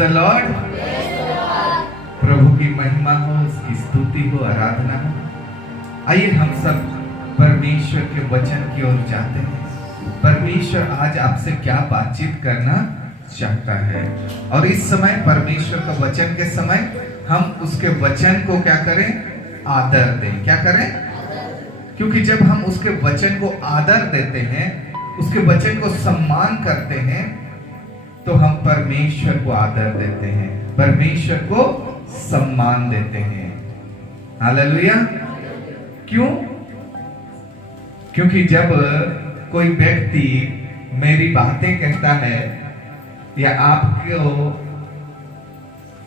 The Lord. प्रभु की महिमा हो, उसकी स्तुति हो, आराधना हो। आइए हम सब परमेश्वर के वचन की ओर जाते हैं। परमेश्वर आज आपसे क्या बातचीत करना चाहता है, और इस समय परमेश्वर का वचन के समय हम उसके वचन को क्या करें? आदर दें। क्या करें? क्योंकि जब हम उसके वचन को आदर देते हैं, उसके वचन को सम्मान करते हैं, तो हम परमेश्वर को आदर देते हैं, परमेश्वर को सम्मान देते हैं। हालेलुया। क्यों? क्योंकि जब कोई व्यक्ति मेरी बातें कहता है या आपको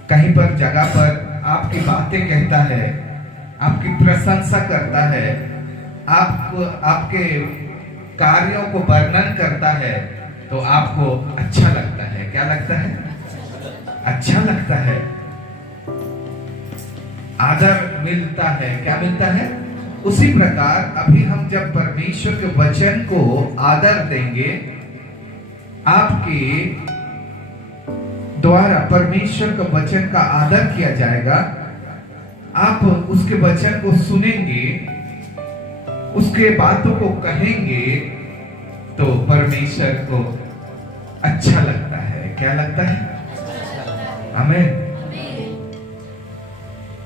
कहीं पर जगह पर आपकी बातें कहता है, आपकी प्रशंसा करता है, आपके कार्यों को वर्णन करता है, तो आपको अच्छा लगता है। क्या लगता है? अच्छा लगता है, आदर मिलता है। क्या मिलता है? उसी प्रकार अभी हम जब परमेश्वर के वचन को आदर देंगे, आपके द्वारा परमेश्वर के वचन का आदर किया जाएगा। आप उसके वचन को सुनेंगे, उसके बातों को कहेंगे, तो परमेश्वर को अच्छा लगता है। क्या लगता है? आमीन।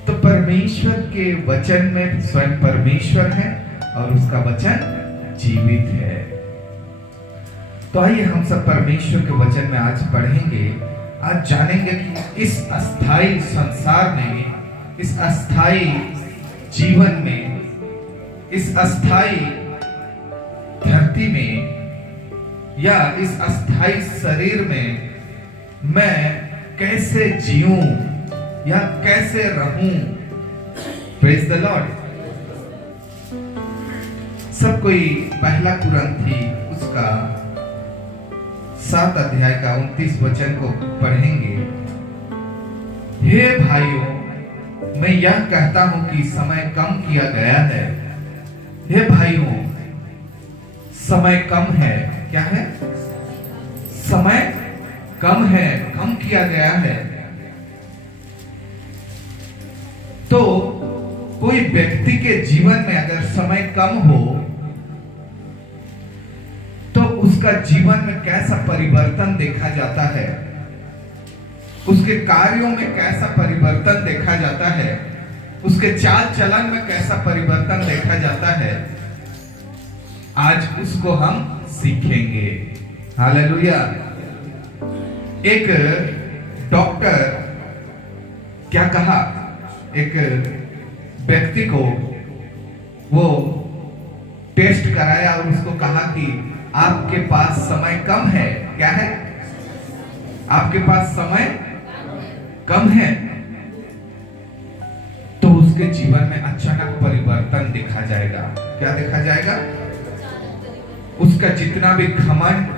तो परमेश्वर के वचन में स्वयं परमेश्वर है और उसका वचन जीवित है। तो आइए हम सब परमेश्वर के वचन में आज पढ़ेंगे। आज जानेंगे कि इस अस्थाई संसार में, इस अस्थाई जीवन में, इस अस्थाई धरती में या इस अस्थाई शरीर में मैं कैसे जीऊं या कैसे रहूं। Praise the Lord. सब कोई पहला कुरिन्थी उसका 7 अध्याय का 29 वचन को पढ़ेंगे। हे भाइयों, मैं यह कहता हूं कि समय कम किया गया है। हे भाइयों, समय कम है। क्या है? समय कम है, कम किया गया है। तो कोई व्यक्ति के जीवन में अगर समय कम हो, तो उसका जीवन में कैसा परिवर्तन देखा जाता है, उसके कार्यों में कैसा परिवर्तन देखा जाता है, उसके चाल चलन में कैसा परिवर्तन देखा जाता है, आज उसको हम सीखेंगे। हालेलुया। एक डॉक्टर क्या कहा? एक व्यक्ति को वो टेस्ट कराया और उसको कहा कि आपके पास समय कम है। क्या है? आपके पास समय कम है। तो उसके जीवन में अचानक परिवर्तन देखा जाएगा। क्या देखा जाएगा? उसका जितना भी घमंड,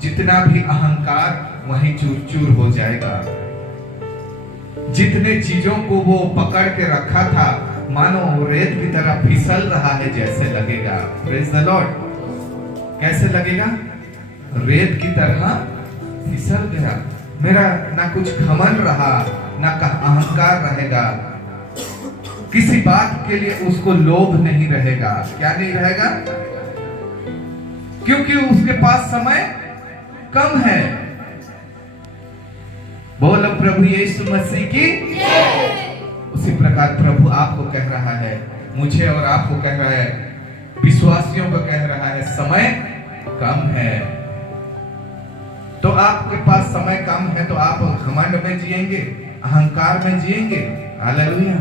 जितना भी अहंकार वहीं चूर चूर हो जाएगा। जितने चीजों को वो पकड़ के रखा था, मानो रेत की तरह फिसल रहा है जैसे लगेगा। Praise the Lord. कैसे लगेगा? रेत की तरह फिसल गया। मेरा ना कुछ घमंड रहा, ना अहंकार रहेगा, किसी बात के लिए उसको लोभ नहीं रहेगा। क्या नहीं रहेगा? क्योंकि उसके पास समय कम है। बोलो प्रभु यीशु मसीह की। उसी प्रकार प्रभु आपको कह रहा है, मुझे और आपको कह रहा है, विश्वासियों को कह रहा है, समय कम है। तो आपके पास समय कम है, तो आप घमंड में जिएंगे, अहंकार में जिएंगे। हालेलुया।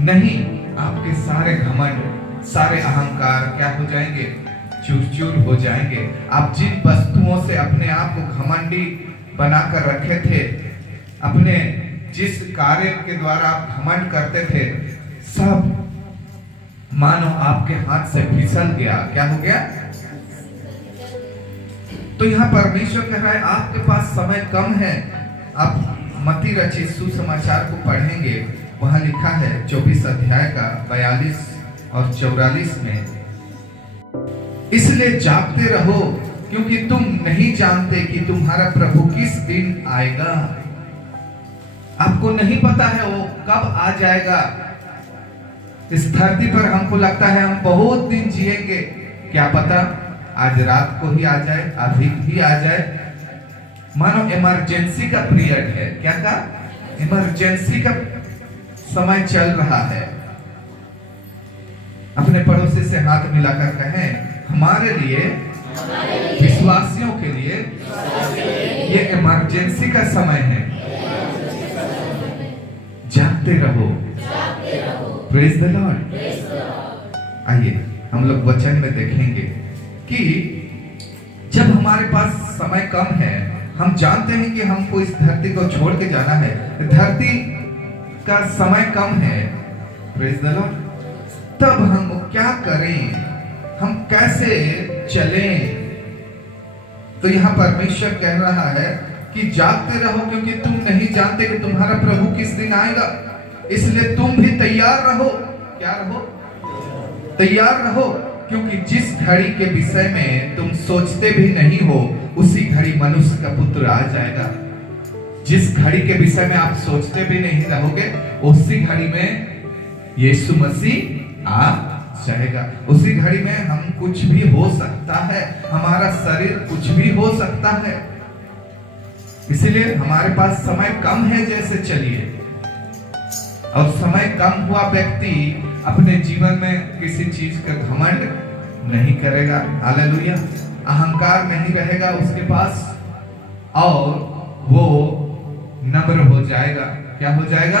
नहीं, आपके सारे घमंड, सारे अहंकार क्या हो जाएंगे? चूर चूर हो जाएंगे। आप जिन वस्तुओं से अपने आप को घमंडी बनाकर रखे थे, अपने जिस कार्य के द्वारा आप घमंड करते थे, सब मानो आपके हाथ से फिसल गया। क्या हो गया? तो यहाँ परमेश्वर कह रहा है आपके पास समय कम है। आप मत्ती रचित सुसमाचार को पढ़ेंगे, वहां लिखा है 24 अध्याय का 42 और 44 में, इसलिए जागते रहो क्योंकि तुम नहीं जानते कि तुम्हारा प्रभु किस दिन आएगा। आपको नहीं पता है वो कब आ जाएगा। इस धरती पर हमको लगता है हम बहुत दिन जिएंगे, क्या पता आज रात को ही आ जाए, अभी भी आ जाए। मानो इमरजेंसी का पीरियड है। क्या का इमरजेंसी का समय चल रहा है। अपने पड़ोसी से हाथ मिलाकर कहें, हमारे लिए विश्वासियों के लिए ये इमरजेंसी का समय है। जागते रहो। Praise the Lord. आइए हम लोग वचन में देखेंगे कि जब हमारे पास समय कम है, हम जानते हैं कि हमको इस धरती को छोड़ के जाना है, धरती का समय कम है, प्रेज द लॉर्ड, तब हम क्या करें, हम कैसे चलें। तो यहाँ परमेश्वर कह रहा है कि जागते रहो, क्योंकि तुम नहीं जानते कि तुम्हारा प्रभु किस दिन आएगा। इसलिए तुम भी तैयार रहो। क्या रहो? तैयार रहो, क्योंकि जिस घड़ी के विषय में तुम सोचते भी नहीं हो, उसी घड़ी मनुष्य का पुत्र आ जाएगा। जिस घड़ी के विषय में आप सोचते भी नहीं रहोगे, उसी घड़ी में यीशु मसीह आ जाएगा। उसी घड़ी में हम कुछ भी हो सकता है, हमारा शरीर कुछ भी हो सकता है। इसलिए हमारे पास समय कम है, जैसे चलिए। और समय कम हुआ व्यक्ति अपने जीवन में किसी चीज का घमंड नहीं करेगा। हालेलुया। अहंकार नहीं रहेगा उसके पास, और वो नम्र हो जाएगा। क्या हो जाएगा?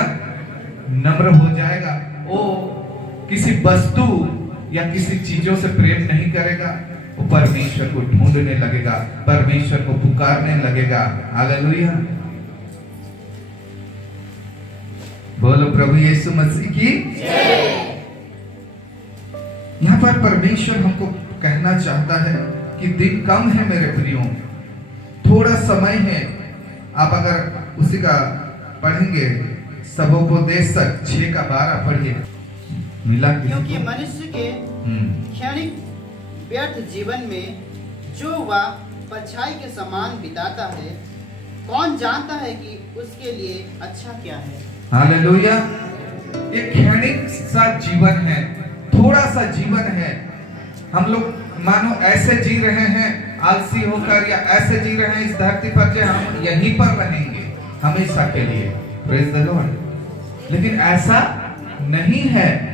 नम्र हो जाएगा। वो किसी वस्तु या किसी चीजों से प्रेम नहीं करेगा। वो परमेश्वर को ढूंढने लगेगा, परमेश्वर को पुकारने लगेगा। हालेलुया। बोलो प्रभु यीशु मसीह की जय। यहाँ पर परमेश्वर हमको कहना चाहता है कि दिन कम है मेरे प्रियो, थोड़ा समय है। आप अगर उसी का पढ़ेंगे, सबोपदेशक 6:12 पढ़िए। मिला? क्योंकि मनुष्य के क्षणिक व्यर्थ जीवन में जो वह परछाई के समान बिताता है, कौन जानता है कि उसके लिए अच्छा क्या है। हालेलुया। ये क्षणिक सा जीवन है, थोड़ा सा जीवन है। हम लोग मानो ऐसे जी रहे हैं आलसी होकर, या ऐसे जी रहे हैं इस धरती पर जो हम यहीं पर रहेंगे हमेशा के लिए। Praise the Lord. लेकिन ऐसा नहीं है।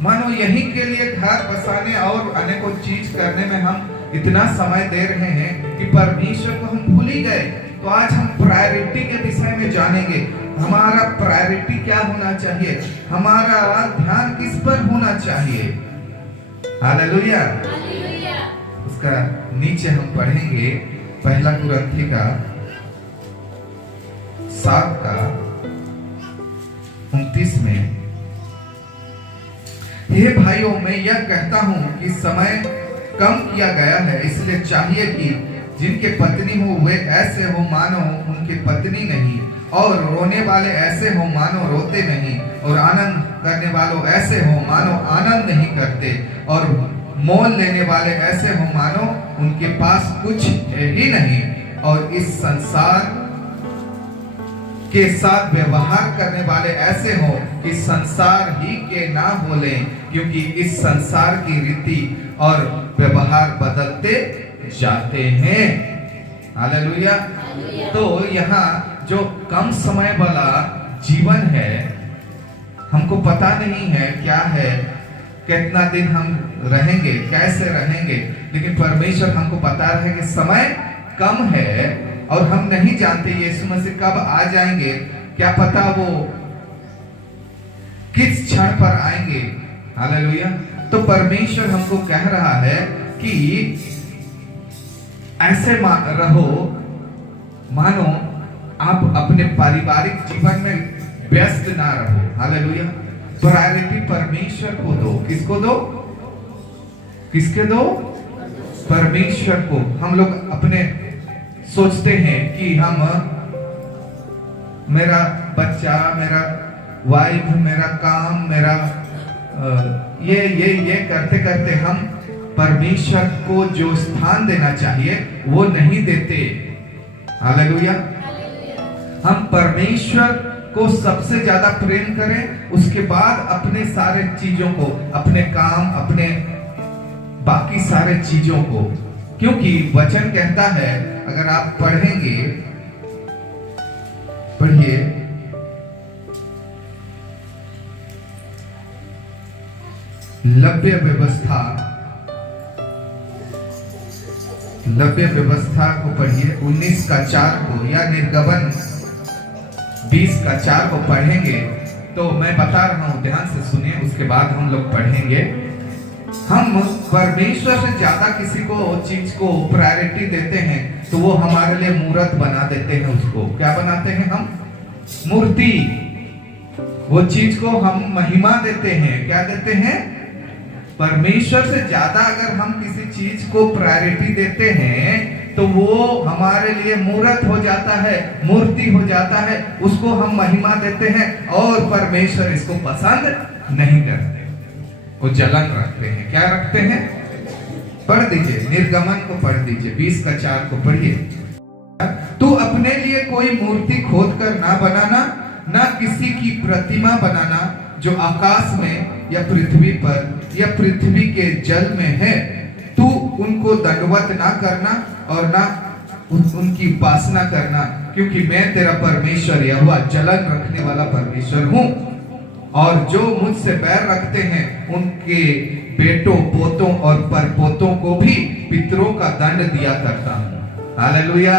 मानो यहीं के लिए घर बसाने और अनेकों चीज करने में हम इतना समय दे रहे हैं कि परमेश्वर को हम भूल ही गए। तो आज हम प्रायोरिटी के विषय में जानेंगे। हमारा प्रायोरिटी क्या होना चाहिए, हमारा ध्यान किस पर होना चाहिए। हालेलुया। उसका नीचे हम पढ़ेंगे 1 कुरिन्थी का 7:29 में। हे भाइयों, मैं यह कहता हूं कि समय कम किया गया है, इसलिए चाहिए कि जिनके पत्नी हो वे ऐसे हो मानो उनकी पत्नी नहीं, और रोने वाले ऐसे हो मानो रोते नहीं, और आनंद करने वालों ऐसे हो मानो आनंद नहीं करते, और मोल लेने वाले ऐसे हो मानो उनके पास कुछ है ही नहीं, और इस संसार के साथ व्यवहार करने वाले ऐसे हो कि संसार ही के ना बोले, क्योंकि इस संसार की रीति और व्यवहार बदलते जाते हैं। हालेलुया। तो यहाँ जो कम समय वाला जीवन है, हमको पता नहीं है क्या है, कितना दिन हम रहेंगे, कैसे रहेंगे, लेकिन परमेश्वर हमको पता है कि समय कम है और हम नहीं जानते यीशु मसीह कब आ जाएंगे। क्या पता वो किस क्षण पर आएंगे। हालेलुया। तो परमेश्वर हमको कह रहा है कि ऐसे रहो मानो आप अपने पारिवारिक जीवन में व्यस्त ना रहो। हालेलुया। प्रायोरिटी परमेश्वर को दो। किसको दो? किसके दो? परमेश्वर को। हम लोग अपने सोचते हैं कि हम मेरा बच्चा, मेरा वाइफ, मेरा काम, मेरा ये करते करते हम परमेश्वर को जो स्थान देना चाहिए वो नहीं देते। हालेलुया। हम परमेश्वर को सबसे ज्यादा प्रेम करें, उसके बाद अपने सारे चीजों को, अपने काम, अपने बाकी सारे चीजों को, क्योंकि वचन कहता है, अगर आप पढ़ेंगे, पढ़िए लव्य व्यवस्था को पढ़िए 19:4 को, या निर्गमन 20:4 को पढ़ेंगे तो मैं बता रहा हूं, ध्यान से सुनिए, उसके बाद हम लोग पढ़ेंगे। हम परमेश्वर से ज्यादा किसी को चीज को प्रायोरिटी देते हैं तो वो हमारे लिए मूर्त बना देते हैं। उसको क्या बनाते हैं हम? मूर्ति। वो चीज को हम महिमा देते हैं। क्या देते हैं? परमेश्वर से ज्यादा अगर हम किसी चीज को प्रायोरिटी देते हैं तो वो हमारे लिए मूर्त हो जाता है, मूर्ति हो जाता है, उसको हम महिमा देते हैं और परमेश्वर इसको पसंद नहीं करते, वो जलन रखते हैं। क्या रखते हैं? पढ़ दीजिए, निर्गमन को पढ़ दीजिए, 20:4 को पढ़िए। तू अपने लिए कोई मूर्ति खोद कर ना बनाना, ना किसी की प्रतिमा बनाना जो आकाश में या पृथ्वी पर या पृथ्वी के जल में है। तू उनको दंडवत ना करना और ना उनकी उपासना करना, क्योंकि मैं तेरा परमेश्वर यहोवा जलन रखने वाला परमेश्वर हूँ। और जो मुझसे बैर रखते हैं उनके बेटों, पोतों और परपोतों को भी पितरों का दंड दिया करता हूँ। हालेलुया।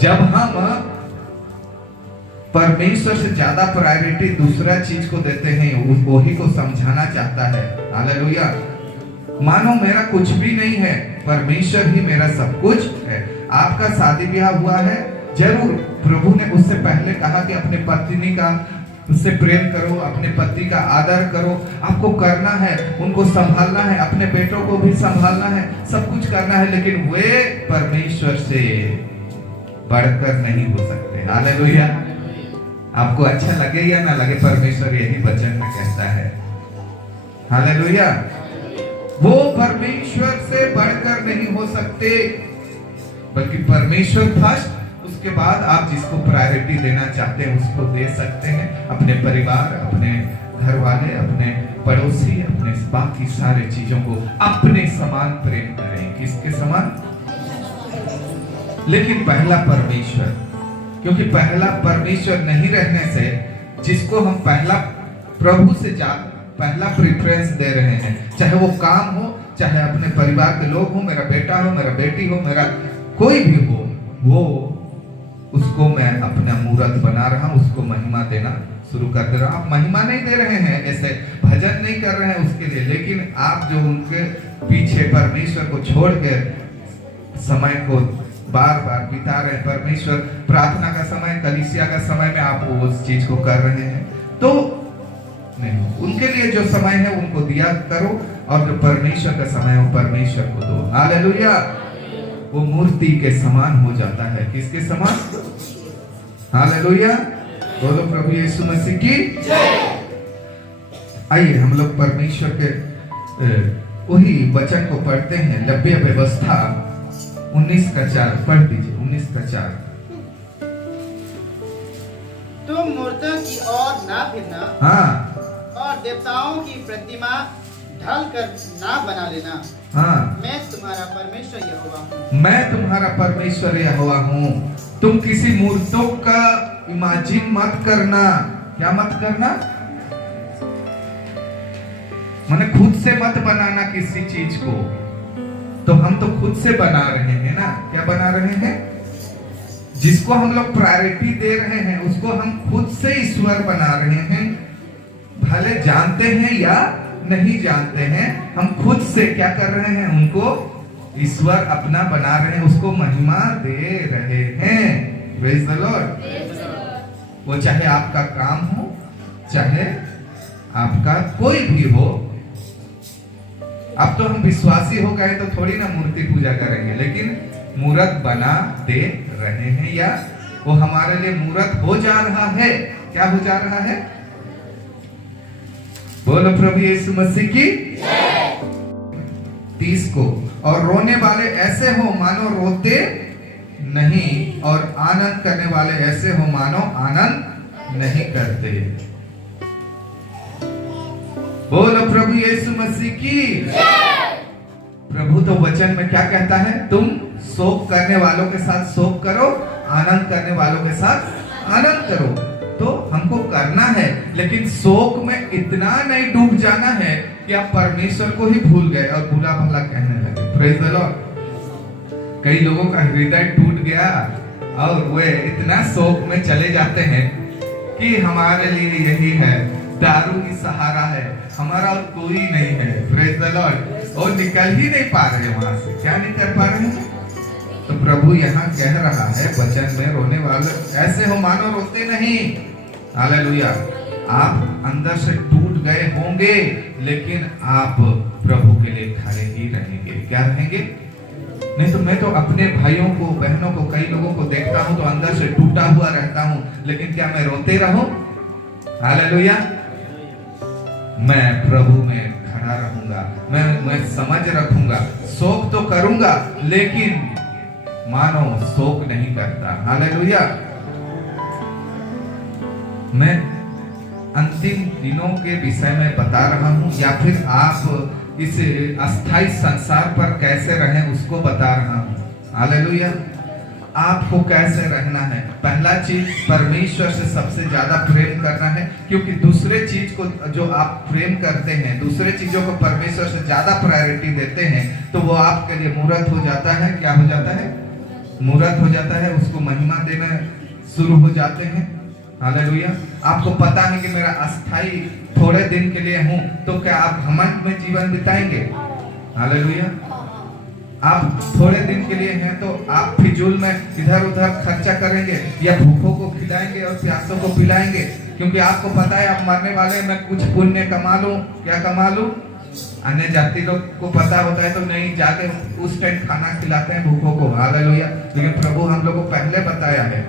जब हम परमेश्वर से ज्यादा प्रायोरिटी दूसरा चीज को देते हैं, वही को समझाना चाहता है। हालेलुया। मानो मेरा कुछ भी नहीं है, परमेश्वर ही मेरा सब कुछ है। आपका शादी ब्याह हुआ है, जरूर प्रभु ने उससे पहले कहा कि अपने पत्नी का उससे प्रेम करो, अपने पति का आदर करो, आपको करना है, उनको संभालना है, अपने बेटों को भी संभालना है, सब कुछ करना है, लेकिन वे परमेश्वर से बढ़कर नहीं हो सकते। हालेलुया। आपको अच्छा लगे या ना लगे, परमेश्वर यही वचन में कहता है। हालेलुया। वो परमेश्वर से बढ़कर नहीं हो सकते, बल्कि परमेश्वर फर्स्ट, उसके बाद आप जिसको प्रायोरिटी देना चाहते हैं उसको दे सकते हैं। अपने परिवार, अपने घर वाले, अपने पड़ोसी, अपने बाकी सारे चीजों को अपने समान प्रेम करें। किसके समान? लेकिन पहला परमेश्वर, क्योंकि पहला परमेश्वर नहीं रहने से जिसको हम पहला प्रभु से पहला प्रेफरेंस दे रहे हैं, चाहे वो काम हो, चाहे अपने परिवार के लोग हो, मेरा बेटा हो, मेरा बेटी हो, मेरा कोई भी हो, वो उसको मैं अपना मूर्त बना रहा हूं, उसको महिमा देना शुरू कर दे रहा हूं। आप महिमा नहीं दे रहे हैं, ऐसे भजन नहीं कर रहे हैं उसके लिए, लेकिन आप जो उनके पीछे परमेश्वर को छोड़ के समय को बार बार बिता रहे हैं, परमेश्वर प्रार्थना का समय, कलीसिया का समय में आप उस चीज को कर रहे हैं, तो नहीं, उनके लिए जो समय है उनको दिया करो, और जो परमेश्वर का समय है वो परमेश्वर को दो। हालेलुया। वो मूर्ति के समान हो जाता है। किसके समान? हालेलुया। बोलो प्रभु यीशु मसीह की जय। आइए हम लोग परमेश्वर के वही वचन को पढ़ते हैं। लव्य व्यवस्था 19:4 पढ़ दीजिए। 19:4 तुम मूर्तियों की ओर ना फिरना, हाँ, और देवताओं की प्रतिमा ढल कर ना बना लेना। हाँ, मैं तुम्हारा परमेश्वर यहोवा हूँ। मैं तुम्हारा परमेश्वर यहोवा हूँ। तुम किसी मूर्तों का इमेजिन मत करना। क्या मत करना? माने खुद से मत बनाना किसी चीज को। तो हम तो खुद से बना रहे हैं ना। क्या बना रहे हैं? जिसको हम लोग प्रायोरिटी दे रहे हैं उसको हम खुद से ईश्वर बना रहे हैं। भले जानते हैं या नहीं जानते हैं, हम खुद से क्या कर रहे हैं? उनको ईश्वर अपना बना रहे हैं, उसको महिमा दे रहे हैं। Praise the Lord. वो चाहे आपका काम हो, चाहे आपका कोई भी हो। अब तो हम विश्वासी हो गए तो थोड़ी ना मूर्ति पूजा करेंगे, लेकिन मूर्त बना दे रहे हैं, या वो हमारे लिए मूर्त हो जा रहा है। क्या हो जा रहा है? बोलो प्रभु यीशु मसीह की जय। 30 को, और रोने वाले ऐसे हो मानो रोते नहीं, और आनंद करने वाले ऐसे हो मानो आनंद नहीं करते। बोलो प्रभु यीशु मसीह की। प्रभु तो वचन में क्या कहता है? तुम शोक करने वालों के साथ शोक करो, आनंद करने वालों के साथ आनंद करो। तो हमको करना है, लेकिन शोक में इतना नहीं डूब जाना है कि आप परमेश्वर को ही भूल गए और बुरा भला कहने लगे। Praise the Lord. कई लोगों का हृदय टूट गया और वे इतना शोक में चले जाते हैं कि हमारे लिए यही है, दारू ही सहारा है, हमारा और कोई नहीं है। Praise the Lord. और निकल ही नहीं पा रहे वहां से। क्या नहीं कर पा रहे हैं? तो प्रभु यहाँ कह रहा है वचन में, रोने वाले ऐसे हो मानो रोते नहीं। हालेलुया। आप अंदर से टूट गए होंगे, लेकिन आप प्रभु के लिए खड़े ही रहेंगे। क्या रहेंगे? नहीं तो मैं तो अपने भाइयों को, बहनों को, कई लोगों को देखता हूं तो अंदर से टूटा हुआ रहता हूं, लेकिन क्या मैं रोते रहूं? हालेलुया। मैं प्रभु में खड़ा रहूंगा, मैं समझ रखूंगा, शोक तो करूंगा लेकिन मानो शोक नहीं करता। हालेलुया। मैं अंतिम दिनों के विषय में बता रहा हूं, या फिर आप इस अस्थाई संसार पर कैसे रहें उसको बता रहा हूं। हालेलुया। आपको कैसे रहना है? पहला चीज, परमेश्वर से सबसे ज्यादा प्रेम करना है, क्योंकि दूसरे चीज को जो आप प्रेम करते हैं, दूसरे चीजों को परमेश्वर से ज्यादा प्रायोरिटी देते हैं, तो वो आपके लिए मूर्त हो जाता है। क्या हो जाता है? मूर्त हो जाता है। उसको महिमा देना शुरू हो जाते हैं। हालेलुया। आपको पता है कि मेरा अस्थाई थोड़े दिन के लिए हूं, तो क्या आप घमंड में जीवन बिताएंगे? हालेलुया। आप थोड़े दिन के लिए हैं तो आप फिजूल में इधर उधर खर्चा करेंगे, या भूखों को खिलाएंगे और प्यासों को पिलाएंगे, क्योंकि आपको पता है आप मरने वाले, मैं कुछ पुण्य कमा लूं। क्या कमा लूं? अन्य जाति लोग को पता होता है तो नहीं जाके उस टाइम खाना खिलाते हैं भूखों को। हालेलुया। लेकिन प्रभु हम लोग को पहले बताया है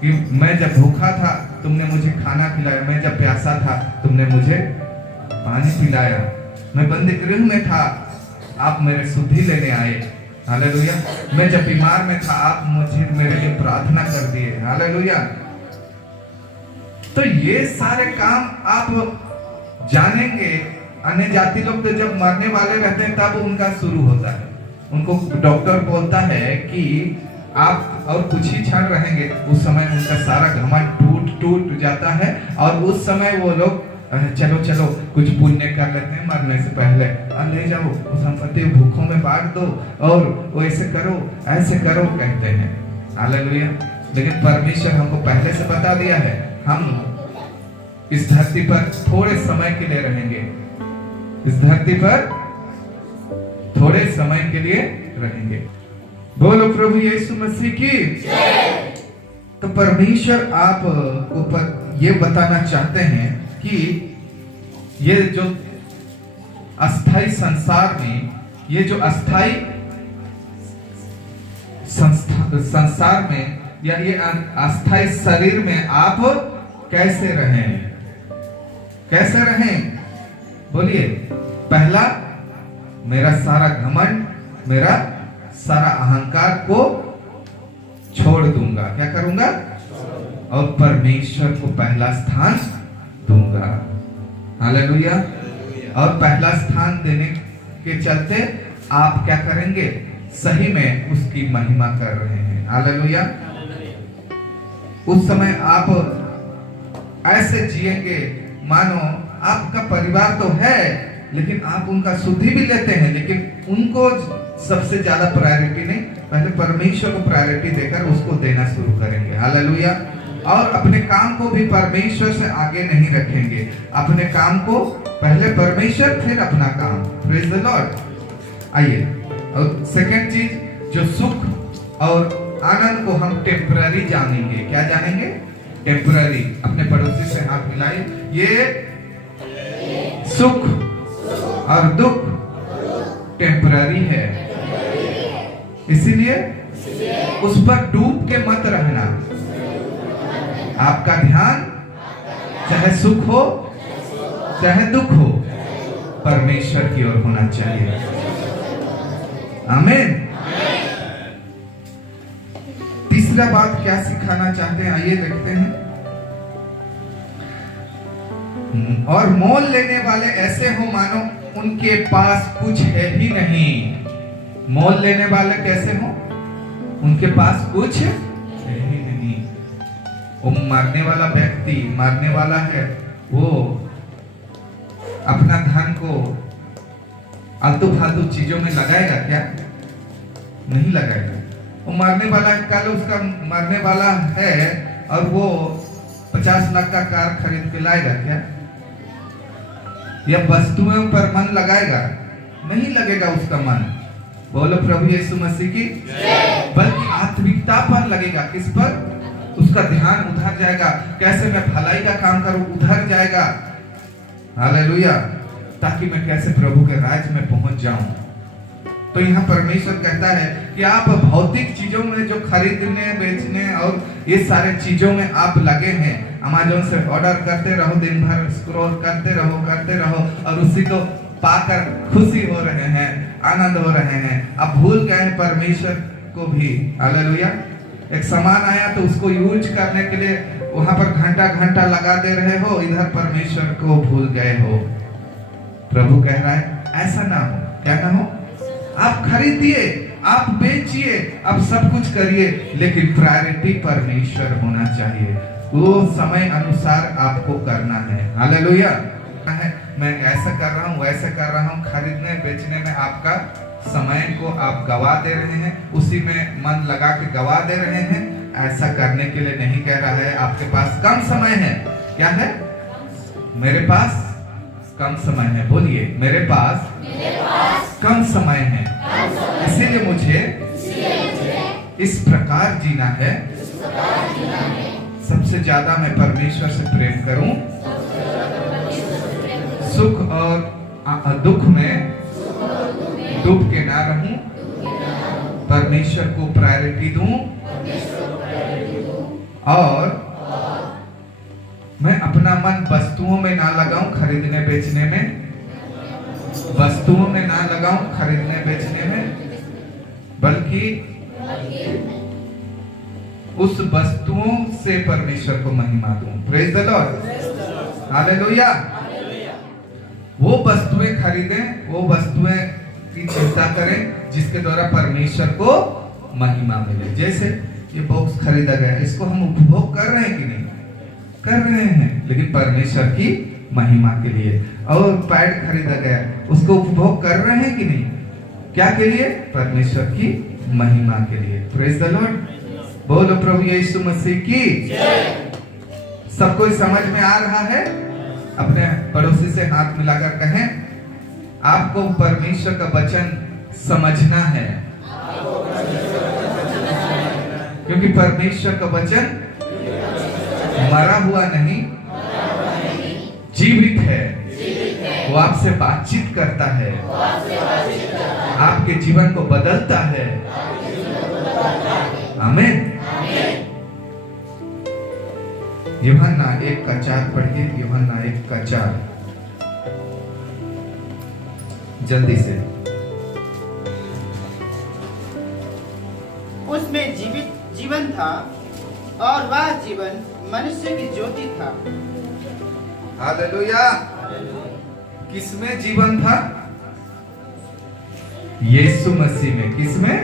कि मैं जब भूखा था तुमने मुझे खाना खिलाया, मैं जब प्यासा था तुमने मुझे पानी पिलाया, मैं बंदी गृह में था आप मेरे शुद्धि लेने आए। हालेलुया। मैं जब बीमार में था आप मुझे मेरे लिए प्रार्थना कर दिए। हालेलुया। तो ये सारे काम आप जानेंगे। अन्य जाति लोग तो जब मरने वाले रहते हैं तब उनका शुरू होता है। उनको डॉक्टर बोलता है कि आप और कुछ ही क्षण रहेंगे, उस समय उनका सारा घमंड टूट जाता है, और उस समय वो लोग चलो चलो कुछ पुण्य कर लेते हैं मरने से पहले, और ले जाओ उस संपत्ति भूखों में बांट दो, और वो ऐसे करो ऐसे करो कहते हैं। हालेलुया। लेकिन परमेश्वर हमको पहले से बता दिया है, हम इस धरती पर थोड़े समय के लिए रहेंगे, इस धरती पर थोड़े समय के लिए रहेंगे। बोलो प्रभु यीशु मसीह की। तो परमेश्वर आप ऊपर ये बताना चाहते हैं कि ये जो अस्थाई संसार में, ये जो अस्थाई संसार में, या ये अस्थाई शरीर में आप कैसे रहें? कैसे रहें? बोलिए। पहला, मेरा सारा घमंड, मेरा सारा अहंकार को छोड़ दूंगा। क्या करूंगा? और परमेश्वर को पहला स्थान दूंगा। हालेलुया। और पहला स्थान देने के चलते आप क्या करेंगे? सही में उसकी महिमा कर रहे हैं। हालेलुया। उस समय आप ऐसे जिएंगे मानो आपका परिवार तो है, लेकिन आप उनका शुद्धि भी लेते हैं, लेकिन उनको सबसे ज्यादा प्रायोरिटी नहीं, पहले परमेश्वर को प्रायोरिटी देकर उसको देना शुरू करेंगे। हालेलुया। और अपने काम को भी परमेश्वर से आगे नहीं रखेंगे। अपने काम को पहले परमेश्वर, फिर अपना काम। Praise the Lord. आइए, और सेकंड चीज, जो सुख और आनंद को हम टेम्पररी जानेंगे। क्या जानेंगे? टेम्पररी। अपने पड़ोसी से हाथ मिलाइए। ये सुख और दुख टेम्पररी है, इसीलिए उस पर डूब के मत रहना। आपका ध्यान चाहे सुख हो चाहे दुख हो परमेश्वर की ओर होना चाहिए। आमीन। तीसरा बात क्या सिखाना चाहते हैं, आइए देखते हैं। और मोल लेने वाले ऐसे हो मानो उनके पास कुछ है ही नहीं। मोल लेने वाले कैसे हो? उनके पास कुछ है ही नहीं। वो मारने वाला व्यक्ति, मारने वाला है, वो अपना धन को आलतू फालतू चीजों में लगाएगा क्या? नहीं लगाएगा। वो मारने वाला है, कल उसका मारने वाला है और वो 50 लाख का कार खरीद के लाएगा क्या? या वस्तुओं पर मन लगाएगा? नहीं लगेगा उसका मन। बोलो प्रभु यीशु मसीह की जय। बल्कि आत्मिकता पर लगेगा। किस पर? उसका ध्यान उधर जाएगा। कैसे मैं भलाई का काम करूं, उधर जाएगा। हालेलुया। ताकि मैं कैसे प्रभु के राज में पहुंच जाऊं। तो यहाँ परमेश्वर कहता है कि आप भौतिक चीजों में जो खरीदने बेचने और ये सारे चीजों में आप लगे हैं, अमेज़न से ऑर्डर करते रहो, दिन भर स्क्रॉल करते रहो और उसी को पाकर खुशी हो रहे हैं, आनंद हो रहे हैं। आप भूल गए हैं परमेश्वर को भी। हालेलुया। एक सामान आया तो उसको यूज करने के लिए वहां पर घंटा लगा दे रहे हो, इधर परमेश्वर को भूल गए हो। प्रभु कह रहा है ऐसा ना हो। क्या ना हो? आप खरीदिए, आप बेचिए, आप सब कुछ करिए, लेकिन प्रायोरिटी परमेश्वर होना चाहिए। वो समय अनुसार आपको करना है। हालेलुया। मैं ऐसा कर रहा हूँ, वैसा कर रहा हूँ, खरीदने बेचने में आपका समय को आप गवा दे रहे हैं, उसी में मन लगा के गवा दे रहे हैं। ऐसा करने के लिए नहीं कह रहा है। आपके पास कम समय है। क्या है? मेरे पास कम समय है। बोलिए मेरे पास कम समय है, इसीलिए मुझे इस प्रकार जीना है। सबसे ज्यादा मैं परमेश्वर से प्रेम करूं, सुख और दुख में डूब के ना रहूं, परमेश्वर को प्रायोरिटी दूं और मैं अपना मन वस्तुओं में ना लगाऊं, खरीदने बेचने में, वस्तुओं में ना लगाऊं, खरीदने बेचने में, बल्कि उस वस्तुओं से परमेश्वर को महिमा दूं। Praise the Lord. हालेलुया। वो वस्तुएं खरीदें, वो वस्तुएं की चिंता करें जिसके द्वारा परमेश्वर को महिमा मिले। जैसे ये बॉक्स खरीदा गया, इसको हम उपभोग कर रहे हैं कि नहीं? कर रहे हैं, लेकिन परमेश्वर की महिमा के लिए। और पैड खरीदा गया, उसको उपभोग कर रहे हैं कि नहीं? क्या के लिए? परमेश्वर की महिमा के लिए। Praise the Lord. बोलो प्रभु यीशु मसीह की जय। सबको समझ में आ रहा है? अपने पड़ोसी से हाथ मिलाकर कहें, आपको परमेश्वर का वचन समझना है, क्योंकि परमेश्वर का वचन मरा हुआ नहीं, जीवित है। वो आपसे बातचीत करता है, आपके जीवन को बदलता है। आमीन। यूहन्ना 1:4 पढ़िए। यूहन्ना 1:4 जल्दी से। उसमें जीवन था और वह जीवन मनुष्य की ज्योति था। हालेलुया। किसमें जीवन था? यीशु मसीह में। किसमें?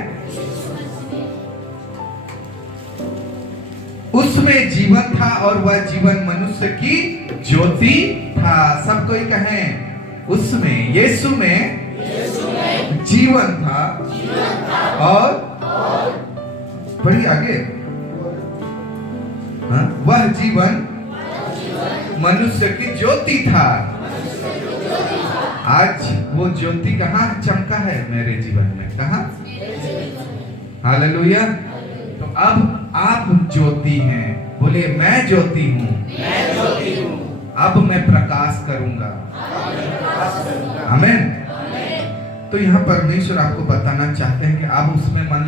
उसमें जीवन था और वह जीवन मनुष्य की ज्योति था। सब कोई कहें, उसमें यीशु में जीवन था और पढ़िए आगे। वह जीवन मनुष्य की ज्योति था। आज वो ज्योति कहाँ चमका है? मेरे जीवन में। कहाँ? हालेलुया। तो अब आप ज्योति हैं। बोलिए मैं ज्योति हूँ, अब मैं प्रकाश करूंगा। आमीन। तो यहाँ परमेश्वर आपको बताना चाहते हैं कि आप उसमें मन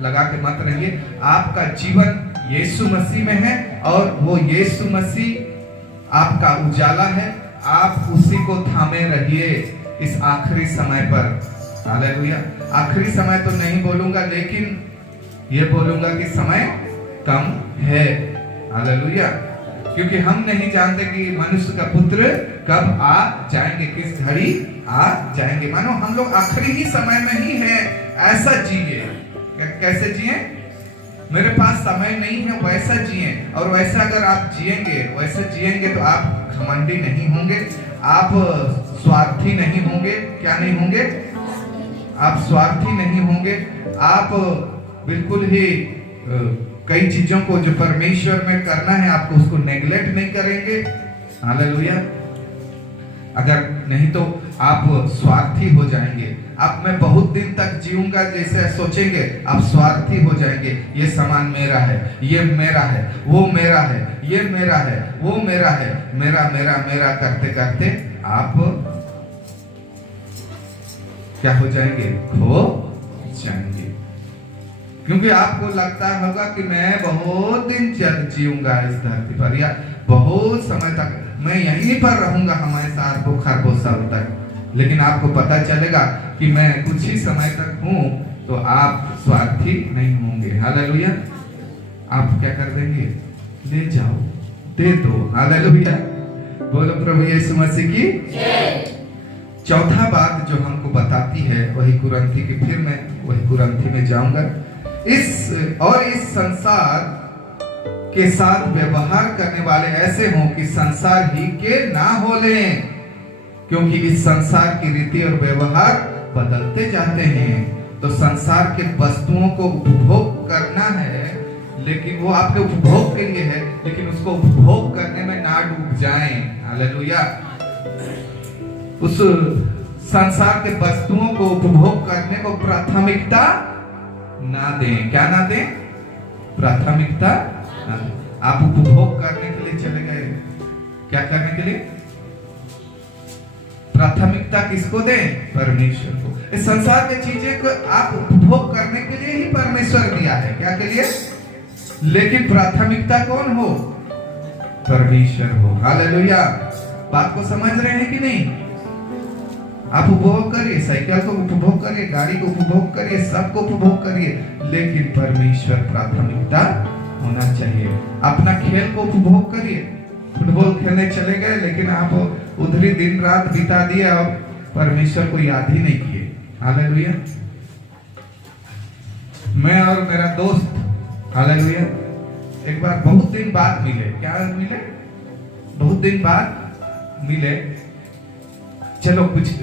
लगा के मत रहिए। आपका जीवन यीशु मसीह में है और वो यीशु मसीह आपका उजाला है। आप उसी को थामे रहिए इस आखिरी समय पर। हालेलुया। आखिरी समय तो नहीं बोलूंगा, लेकिन ये बोलूंगा कि समय कम है। हालेलुया। क्योंकि हम नहीं जानते कि मनुष्य का पुत्र कब आ जाएंगे, किस घड़ी आ जाएंगे। मानो हम लोग आखिरी ही समय में ही है, ऐसा जिए। कैसे जिए? मेरे पास समय नहीं है वैसा जिए। और वैसा अगर आप जिएंगे, वैसा जिएंगे तो आप घमंडी नहीं होंगे, आप स्वार्थी नहीं होंगे। क्या नहीं होंगे? आप स्वार्थी नहीं होंगे। आप बिल्कुल ही कई चीजों को जो परमेश्वर में करना है आपको उसको नेग्लेक्ट नहीं करेंगे। हालेलुया। अगर नहीं तो आप स्वार्थी हो जाएंगे। आप मैं बहुत दिन तक जीऊंगा जैसे सोचेंगे, आप स्वार्थी हो जाएंगे। ये सामान मेरा है, ये मेरा है, वो मेरा है, ये मेरा है, वो मेरा है, मेरा मेरा मेरा करते करते आप क्या हो जाएंगे? खो जाएंगे। क्योंकि आपको लगता होगा कि मैं बहुत दिन जीऊंगा इस धरती पर, या बहुत समय तक मैं यहीं पर रहूंगा हमारे अरबों खरबों साल तक। लेकिन आपको पता चलेगा कि मैं कुछ ही समय तक हूं, तो आप स्वार्थी नहीं होंगे। हालेलुया। आप क्या कर देंगे? ले जाओ, दे दो। हालेलुया। बोलो प्रभु यीशु मसीह की जय। चौथा बात जो हमको बताती है वही कुरंथी की, फिर मैं वही कुरंथी में जाऊंगा। इस संसार के साथ व्यवहार करने वाले ऐसे हों कि संसार ही के ना हो लें, क्योंकि इस संसार की रीति और व्यवहार बदलते जाते हैं। तो संसार के वस्तुओं को उपभोग करना है, लेकिन वो आपके उपभोग के लिए है, लेकिन उसको उपभोग करने में ना डूब जाएं। हालेलुया। उस संसार के वस्तुओं को उपभोग करने को प्राथमिकता ना दें। क्या ना दें? प्राथमिकता ना दें। आप उपभोग करने के लिए चले गए, क्या करने के लिए? प्राथमिकता किसको दें? परमेश्वर को। इस संसार की चीजें को आप उपभोग करने के लिए ही परमेश्वर दिया है। क्या के लिए? लेकिन प्राथमिकता कौन हो? परमेश्वर हो। हालेलुया। बात को समझ रहे हैं कि नहीं? आप उपभोग करिए, साइकिल को उपभोग करिए, गाड़ी को उपभोग करिए, सबको उपभोग करिए, लेकिन परमेश्वर प्राथमिकता होना चाहिए। अपना खेल को उपभोग करिए, फुटबॉल खेलने चले गए, लेकिन आप उधरी दिन रात बिता दिए और परमेश्वर को याद ही नहीं किए। हालेलुया। मैं और मेरा दोस्त, हालेलुया, एक बार बहुत दिन बाद मिले। क्या मिले? बहुत दिन बाद मिले। चलो कुछ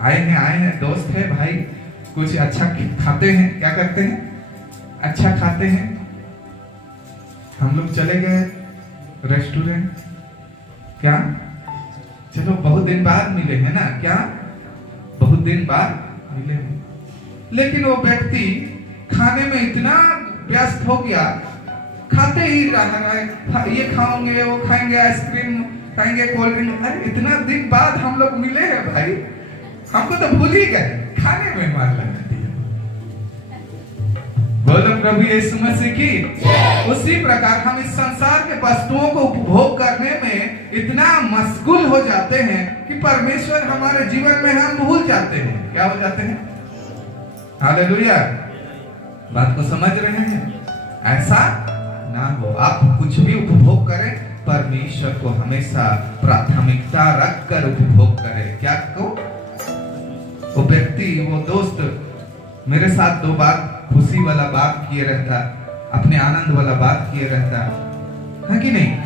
आए हैं, दोस्त है भाई, कुछ अच्छा खाते हैं। क्या करते हैं? अच्छा खाते हैं। हम लोग चले गए रेस्टोरेंट। क्या? चलो बहुत दिन बाद मिले हैं ना, क्या बहुत दिन बाद मिले हैं। लेकिन वो व्यक्ति खाने में इतना व्यस्त हो गया, खाते ही रह रहे, ये खाओगे, वो खाएंगे, आइसक्रीम खाएंगे, कोल्ड ड्रिंक। अरे इतना दिन बाद हम लोग मिले हैं भाई, हमको तो भूल ही गए, खाने में मार लगा दिया। बोलो प्रभु यीशु मसीह की जय। उसी प्रकार हम इस संसार के वस्तुओं को उपभोग करने में इतना मशगूल हो जाते हैं कि परमेश्वर हमारे जीवन में हम भूल जाते हैं। क्या हो जाते हैं? हालेलुया। बात को समझ रहे हैं? ऐसा ना हो। आप कुछ भी उपभोग करें, परमेश्वर को हमेशा प्राथमिकता रखकर उपभोग करें। क्या को? वो व्यक्ति, वो दोस्त मेरे साथ 2 बार खुशी वाला बात किए रहता, अपने आनंद वाला बात किए रहता है कि नहीं?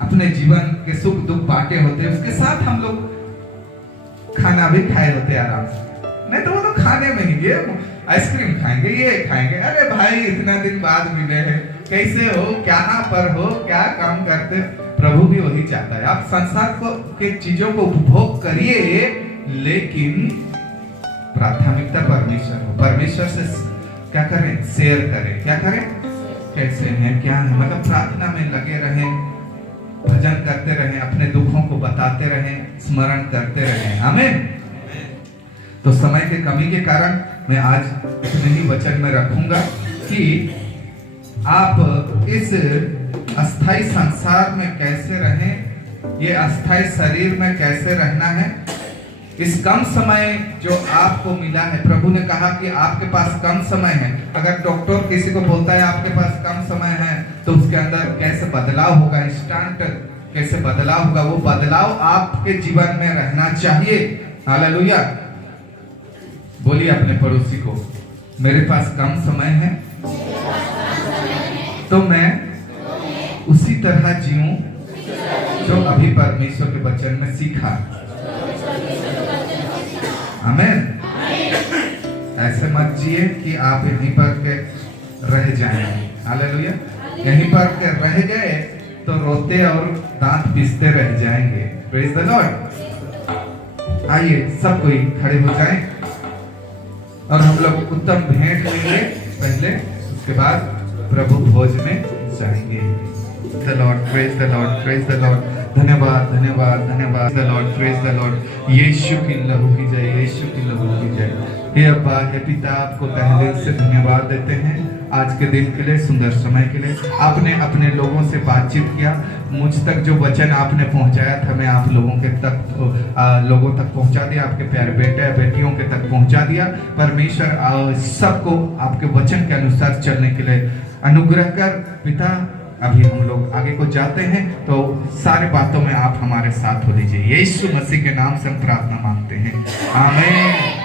अपने जीवन के सुख दुख बांटे होते, उसके साथ हम लोग खाना भी खाए होते आराम से। नहीं तो वो तो खाने में ही, ये आइसक्रीम खाएंगे, ये खाएंगे। अरे भाई इतना दिन बाद मिले हैं, कैसे हो, क्या पर हो, क्या काम करते? प्रभु भी वही चाहता है, आप संसार को के चीजों को उपभोग करिए, लेकिन प्राथमिकता परमेश्वर हो। परमेश्वर से क्या करें? शेयर करें। क्या करें? कैसे हैं, क्या है, मतलब प्रार्थना में लगे रहें, भजन करते रहें, अपने दुखों को बताते रहें, स्मरण करते रहें। आमीन। तो समय के कमी के कारण मैं आज इतने ही वचन में रखूंगा कि आप इस अस्थाई संसार में कैसे रहें, ये अस्थाई शरीर में कैसे रहना है, इस कम समय जो आपको मिला है, प्रभु ने कहा कि आपके पास कम समय है। अगर डॉक्टर किसी को बोलता है आपके पास कम समय है, तो उसके अंदर कैसे बदलाव होगा, इंस्टेंट कैसे बदलाव होगा, वो बदलाव आपके जीवन में रहना चाहिए। हालेलुया। बोलिए अपने पड़ोसी को, मेरे पास कम समय है तो मैं उसी तरह जीऊं जो अभी परमेश्वर के वचन में सीखा। आमीन। ऐसे मत जिए कि आप यहीं पर के रह जाएं। हालेलुया। यहीं पर के रह गए तो रोते और दांत पीसते रह जाएंगे। Praise the Lord. आइए सब कोई खड़े हो जाएं और हम लोग उत्तम भेंट लेंगे पहले, उसके बाद प्रभु भोज में जाएंगे। The lord, praise the lord, praise the lord. धन्यवाद, धन्यवाद, धन्यवाद। The lord, praise the lord. यीशु की लहू की जय, यीशु की लहू की जय। हे अब्बा, हे पिता, आपको तहे दिल से धन्यवाद देते हैं आज के दिन के लिए, सुंदर समय के लिए। आपने अपने लोगों से बातचीत किया, मुझ तक जो वचन आपने पहुंचाया था मैं आप लोगों के लोगों तक पहुंचा दिया, आपके प्यारे बेटे बेटियों के तक पहुंचा दिया। परमेश्वर सबको आपके वचन के अनुसार चलने के लिए अनुग्रह कर पिता। अभी हम लोग आगे को जाते हैं तो सारे बातों में आप हमारे साथ हो लीजिए। यीशु मसीह के नाम से हम प्रार्थना मांगते हैं, आमीन।